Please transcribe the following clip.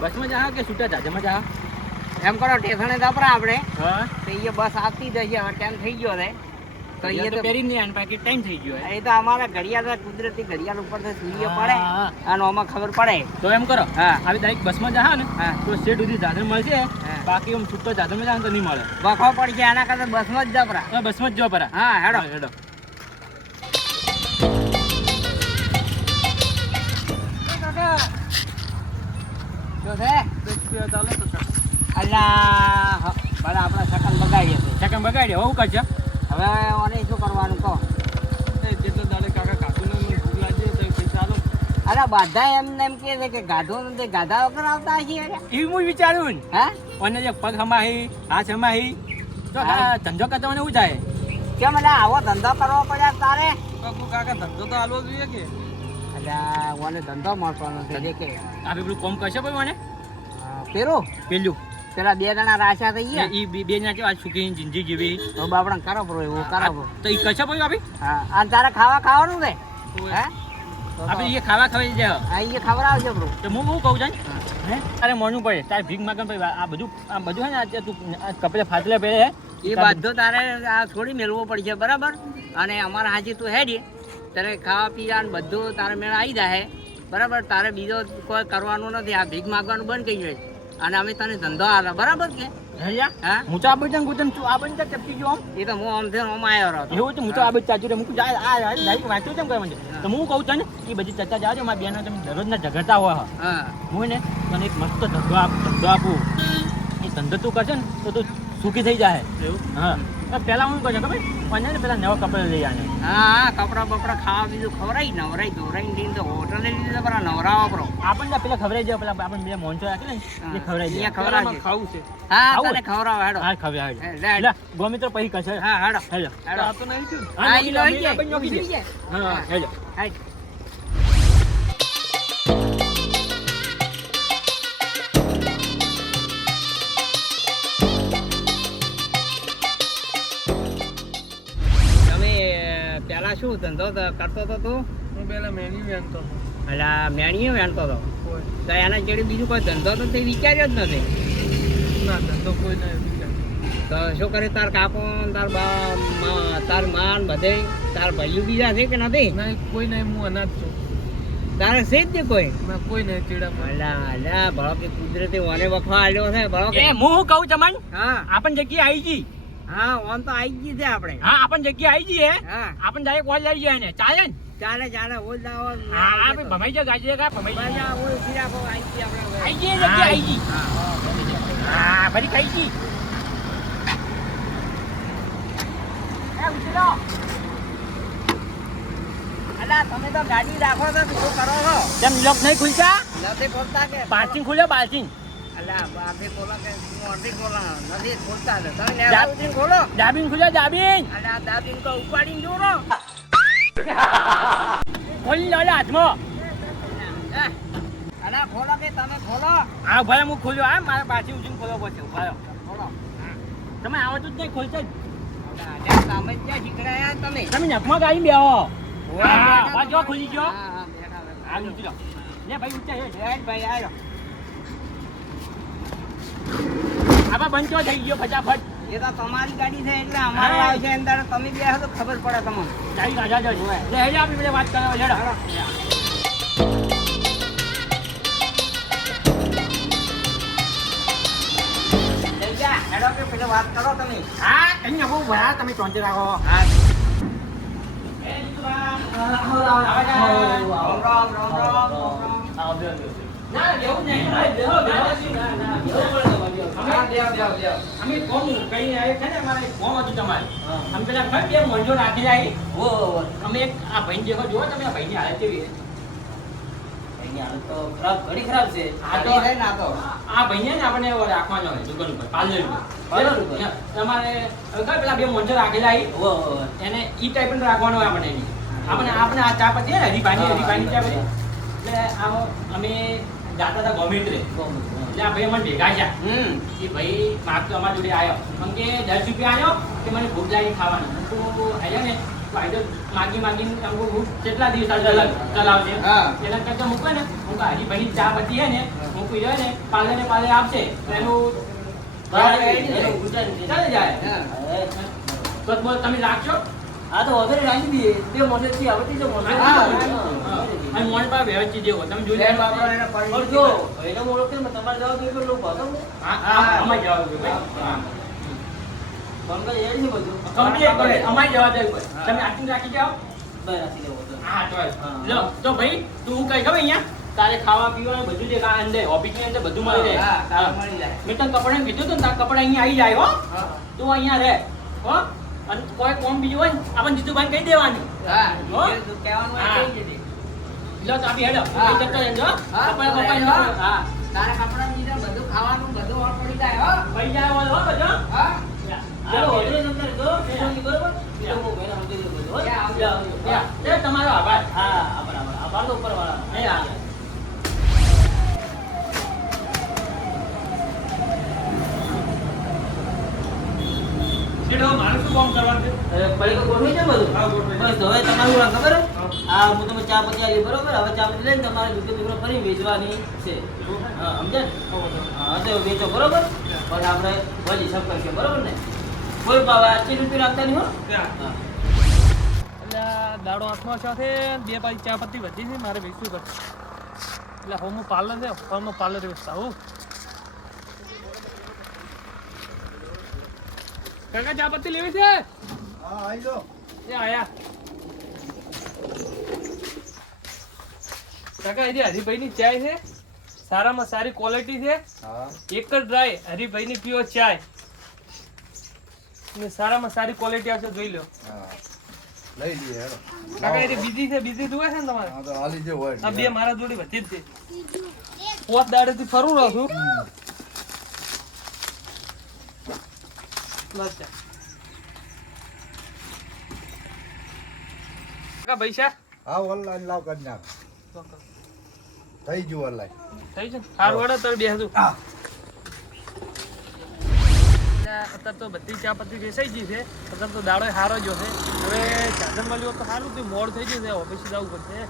બસમાં જા કે છૂટા જાજમાં જા? એમ કરો ટેશને દપરા આપણે હા તો એ બસ આવતી જશે હવે ટાઈમ થઈ ગયો છે તો એ એ તો તો પેરી નહીં આન પાકી ટાઈમ થઈ ગયો એ તો અમારા ઘડિયાળ કુદરતી ઘડિયાળ ઉપર તો સૂર્ય હા, પડે હા. અને આમાં ખબર પડે. તો એમ કરો હા આવી ડાયરેક્ટ બસમાં જા ને હા તો શેડ સુધી દાદર મળશે હા. બાકી આમ છૂટો દાદરમાં જા તો નહીં મળે. વખો પડશે આના કરતા બસમાં જ દપરા. તો બસમાં જ જો પરા. હા હેડો હેડો. શું છે અલ્લા ભલે આપણે સકન બગાડીએ છે સેકન્ડ બગાડ્યો હું કરશે હવે ઓને શું કરવાનું કહો. જેટલો દાડે કાકા કાકુને મને ભૂખ લાગી તો પૈસા આલો. અરે બધા એમને એમ કહે છે કે ગાધો નથી ગાધા વગર આવતા હશે એવું હું વિચાર્યું ને હા અને જે પગ હમાહી હાથ હમાહી તો હા. આ ધંધો કરતા મને શું થાય કેમ એટલે આવો ધંધો કરવો પડ્યા તારે કાકા ધંધો તો આલવો જોઈએ કે અલ્યા ઓને ધંધો મળતો નથી દેખે આપણે પેલું કોમ કરશે ભાઈ મને પેરું પેલું પેલા બે જણા રાશા થઈ ગયા એ બે ના કેવા સુખી જિંદગી જેવી તો બાપડા કરો બ્રો એવું કરો બ્રો તો એ કરશે ભાઈ આપી હા અને તારે ખાવાનું છે હે આપણે એ ખાવા ખવાઈ જાય હા એ ખબર આવશે બ્રો તો હું શું કહું છું હે તારે માનવું પડે તારે ભીખ માગણ ભાઈ આ બધું હે ને આજે તું કપડે ફાટલે પહેરે હે એ બધું તારે આ છોડી મેળવવું પડશે બરાબર અને અમારા હાજી તું હેડી તારે ખાવા પીવા ને બધું તારે મેળ આવી જાય બરાબર તારે બીજો કોઈ કરવાનું નથી આ ભીખ માગવાનું બંધ કરી જાય અને અમે તને ધંધો આલો બરાબર કે હા હું તો આ બધું ગુતન છું આ બધું ચપકી ગયો એ તો હું આમથી આમ આવ્યો રહ્યો એવું તો હું તો આ બધું ચાચું રે મૂકું જાય આ લાઈક વાંચ્યું કેમ કરવા માંડે તો હું કહું છું ને એ બધી ચર્ચા જાજો મારા બેનો તમે દરરોજના ઝઘડતા હોય હા હું ને તને એક મસ્ત ધંધો આપું એ ધંધો તું કરશે ને તો તું સુખી થઈ જાય હા પહેલા હું કહું ખબર મને ને પેલા નવા કપડા લઈ આને હા કપડા બપડા ખાવા બીજું ખવડાવી નવરાઈ ધોરાઈ લઈને તો હોટલે લીધે બરા નવરાવા બરો આપણને પેલા ખવડાવી જાય પેલા આપણે બે મોનચો રાખી ને એ ખવડાવી અહીંયા ખવડાવજે. ખાવું છે હા આવું? તને ખવડાવ હેડો હા ખવડાવી લે, લે. લે ગોમિત્ર પછી કરશે હા હેડો હેલો હેડો આ તો નહીં થયું હા ઈ લોહી આપણે જાય નોખી ઉતરી દે. જાય હા હેલો હાય. તમે પેલા શું ધંધો કરતો હતો તું હું પેલા મેન્યુ વેચતો અલા મેણીઓ વેણતો હતો તો એના જેડી બીજું કોઈ ધંધો તો તે વિચાર્યો જ નથી ના ધંધો કોઈ નહીં તો શું કરે તાર કાકો ને તાર તાર માન બધે તાર ભાઈઓ બીજા છે કે નથી ના કોઈ નહીં હું અનાજ છું તારે છે જ ને કોઈ ના કોઈ નહીં ચીડા અલા અલા ભળો કે કુદરતી ઓને વખવા આલ્યો છે ભળો કે એ હું કહું તમને હા આપણ જગ્યાએ આવી ગઈ હા ઓન તો આવી ગઈ છે આપણે હા આપણ જગ્યાએ આવી ગઈ હે હા આપણ ડાયરેક્ટ ઓલ લઈ જાય ને ચાલે ને ચાલે ચાલે ઓલ દાવો હા આપણે ભમાઈ જાય ગાજી કા ભમાઈ જાય બાજા ઓલ ફિરાકો આવી ગઈ આપણે આવી ગઈ જગ્યાએ આવી ગઈ હા ફરી ખાઈ ગઈ અલા તમે તો ગાડી રાખો તો શું કરો છો તેમ લોક નહીં ખુલતા નથી બોલતા કે પાર્કિંગ ખુલ્યો પાર્કિંગ અલા બાપે બોલા કે મોટી બોલા નથી બોલતા તો તમે નેડા ઉઠીને ખોલો ડાબીન ખુલ્યો ડાબીન અલા દાદીને તો ઉપાડીને જોરો ખોલી લો હાથમાં અલા ખોલો કે તમે ખોલો આ ભાઈ હું ખોલ્યો આ મારા પાછી ઉઠીને ખોલો પછી ઉભાયો ખોલો તમે આવતું જ નહીં ખોલતો જ અલા તમે ક્યાં શીખડાયા તમે તમે નખમાં ગાડી બેહો હા જો ખુલી ગયો હા હા બેઠા બેઠા આ ઊંચી લો લે ભાઈ ઊંચા હે જય ભાઈ આયો આબા બંચો થઈ ગયો ફટાફટ એ તો તમારી ગાડી છે એટલે અમારે આવશે અંદર તમે બેહો તો ખબર પડે તમને ગાડી રાજા જો લે હેડે આપણી પેલે વાત કરવા હેડો જઈ જા હેડો કે પેલે વાત કરો તમે હા કઈ નાખો ભરા તમે ચોંચે રાખો હા ના દેવું નહીં બેહો અમે કોમ કઈ આવે છે ને અમારે કોમ હતું તમારે અમે પેલા ખબર બે મંજો રાખી જાય અમે એક આ ભાઈ દેખો જુઓ તમે આ ભાઈની હાલત કેવી છે ખરાબ છે આ તો હે ના તો આ ભાઈને ને આપણે રાખવાનો હોય દુકાન ઉપર પાર્લર ઉપર તમારે ખબર પેલા બે મંજો રાખેલા એને ઈ ટાઈપ રાખવાનો હોય આપણે એની આપણે આ ચા પતી ને હરીભાઈની ચા પતી એટલે આમ અમે જાતા હતા ગોમેન્ટ્રે એટલે આ ભાઈ અમને ભેગા છે એ ભાઈ માગતો અમારા જોડે આવ્યો કેમ કે 10 રૂપિયા આવ્યો કે મને ભૂખ લાગી ખાવાનું તો આવ્યો ને તો આઈડો માગીને અમુક ભૂખ કેટલા દિવસ ચલાવશે એના કરતા મૂકો ને હું હરીભાઈની ચા પતી હે ને હું પીડ્યો હોય ને પાલે ને પાલે આપશે તો એનું એનું ગુજરાતી ચાલી જાય હા. તો તમે રાખશો હા તો વધુ રાખી દઈએ બે મોઢેથી આવડતી છે મોઢે હા અને મોણ પર વ્યવસ્થિત જેવો તમે જોઈ લેટ લો વાપરો એને પડી પણ જો એનો મોઢો કે તમારે જવાબ દે લોકો ભાતો હા અમાય જવાબ દો ભાઈ હા બંગલ એડ છે બધું કમ્પ્લીટ કરે અમાય જવાબ દે તમે આટલું રાખી જાઓ બરાબર રાખી દેવો તો હા તો હા. લો તો ભાઈ તું કઈ ખબર અહીંયા તારે ખાવા પીવાનું બધું જે કાં અંદર ઓફિસની અંદર બધું મળી જાય હા તારે મળી જાય મેં તને કપડાં કીધું તું ને તારા કપડાં અહીંયા આવી જાય હો હા તું અહીંયા રહે હો અને કોઈ કોમ બીજું હોય ને આપણને જીતુભાઈ કહી દેવાનું હા હો? જે તું કહેવાનું હોય હા. કહી દેજે. લો તો આપી હેડો હા. ભાઈ જતો રહેજો હા, કપડાં તો કપાઈ રહેજો. હા તારા કપડાં બીજા બધું ખાવાનું બધું ઓર પડી જાય હો પડી જાય હો બધો હા ચાલો વધુ તમને જો પેલો બરોબર એ લોકો પહેલા સમજી દે બધું હો ત્યાં આવજો. એ તમારો આભાર હા આભાર તો ઉપર વાળા એ હા જેડો મારે શું કામ કરવાનું છે પડી ગોઠવી છે બધું હા, ગોઠવાઈ. બસ હવે તમારું આ ખબર હે? આ હું તમે ચા પતી આલી બરોબર હવે ચા પતી લઈને તમારે દુકાન ફરી વેચવાની છે હા સમજે ને? હા તો વેચો બરોબર પણ આપણે વજ હિસાબ કરશે બરોબર ને કોઈ ભાવ 80 રૂપિયા રાખતા નહીં હો હા. એટલે આ દાડો હાથમાં સાથે બે પાછી ચા પત્તી વધી છે મારે વેચવું પડશે એટલે હોમનું પાર્લર છે હોમનું પાર્લર વેચતા હું કાકા ચા પત્તી લેવી છે એ આયા કાકા એ હરિભાઈની ચાય છે સારામાં સારી ક્વોલિટી છે એક જ ડ્રાય હરિભાઈની પીવો ચાય ને સારામાં સારી ક્વોલિટી આવશે જોઈ લો લઈ લઈએ હેડો. કાકા એ બીજી છે બીજી જોવે છે ને તમારે હા તો હાલી જે હોય આ બે મારા જોડે વધી જ છે પોત દાડેથી ફરું રહું છું બસ ચાલ. કાકા પૈસા હા ઓનલાઈન લાવ કરી નાખ થઈ ગયું ઓનલાઈન થઈ છે સારું વડે તો બેસું અત્યારે તો બધી ચા પત્તી વેચાઈ ગઈ છે અત્યારે તો દાડો સારો જ છે હવે સાધન મળ્યો તો સારું થયું મોડ થઈ ગયું છે ઓફિસે જવું પડશે